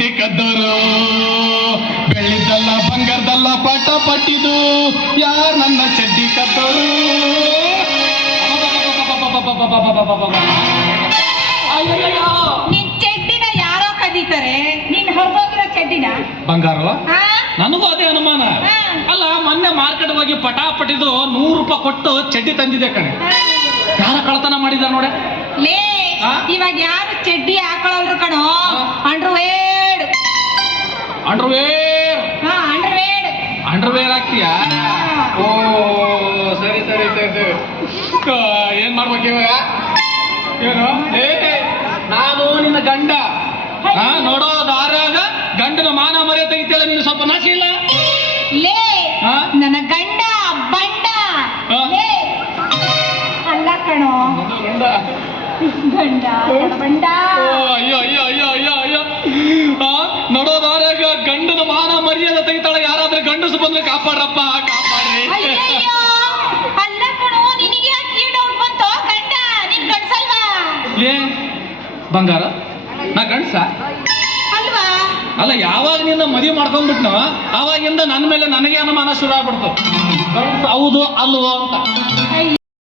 ಚಡ್ಡಿ ಕದ್ದೋರು ಬೆಳ್ಳಿದ್ದಲ್ಲ ಬಂಗಾರದಲ್ಲ ಪಟ ಪಟ್ಟಿದು ಯಾರು ನನ್ನ ಚಡ್ಡಿ ಕದ್ದೋರು ನಿನ್ ಚಡ್ಡಿನ ಯಾರೋ ಕದೀತಾರೆ, ನೀನ್ ಹೊರಗೋಗಿರೋ ಚಡ್ಡಿನ ಬಂಗಾರ. ನನಗೂ ಅದೇ ಅನುಮಾನ. ಅಲ್ಲ, ಮೊನ್ನೆ ಮಾರ್ಕೆಟ್ ಹೋಗಿ ಪಟಾಪಟಿದು 100 ರೂಪಾಯಿ ಕೊಟ್ಟು ಚಡ್ಡಿ ತಂದಿದೆ ಕಣೆ. ಯಾರ ಕಳ್ತನ ಮಾಡಿದಾರ ನೋಡ. ಲೇ, ಇವಾಗ ಯಾರು ಚಡ್ಡಿ ಹಾಕೊಳ್ಳಲ್ರು ಕಣೋ. ಅಂಡರ್ವೇರ್ ಹಾಕ್ತೀಯಾ? ಓ ಸರಿ ಸರಿ ಸರಿ ಸರಿ. ಏನ್ ಮಾಡ್ಬೇಕು ಇವಾಗ? ಏನು? ನಾನು ನಿನ್ನ ಗಂಡ ನೋಡೋ ದಾರಾಗ ಗಂಡನ ಮಾನ ಮರ್ಯಾದೆ ತೆಗಿತಿಲ್ಲ. ನೀನು ಸ್ವಲ್ಪ ನಾಶಿ ಇಲ್ಲ. ಲೇ, ನನ್ನ ಗಂಡ ಬಂಡ ಅಲ್ಲ ಕಣೋ, ಗಂಡ ಬಂಡ. ಅಯ್ಯೋ ಅಯ್ಯೋ ಅಯ್ಯೋ ಅಯ್ಯೋ ಅಯ್ಯೋ. ನೋಡೋದಾರಾಗ ಗಂಡನ ಮಾನ ಮರ್ಯಾದೆ ತೆಗಿತಾಳ. ಯಾರಾದ್ರೂ ಗಂಡಸು ಬಂದ್ರೆ ಕಾಪಾಡ್ರಪ್ಪ, ಕಾಪಾಡ್ರಿ. ಅಲ್ಲ ಕಣೋ, ನಿನಗೆ ಯಾಕೆ ಡೌಟ್ ಬಂತು? ಗಂಡ ನೀನ್ ಗಂಡಸಲ್ವಾ? ಏ ಬಂಗಾರ, ನಾ ಗಂಡಸ ಅಲ್ವಾ? ಅಲ್ಲ, ಯಾವಾಗ ನಿನ್ನ ಮದುವೆ ಮಾಡ್ಕೊಂಡ್ಬಿಟ್ನೋ ಅವಾಗಿಂದ ನನ್ನ ಮೇಲೆ ನನಗೆ ಅನುಮಾನ ಶುರು ಆಗ್ಬಿಡ್ತು. ಹೌದು ಅಲ್ವೋ ಅಂತ.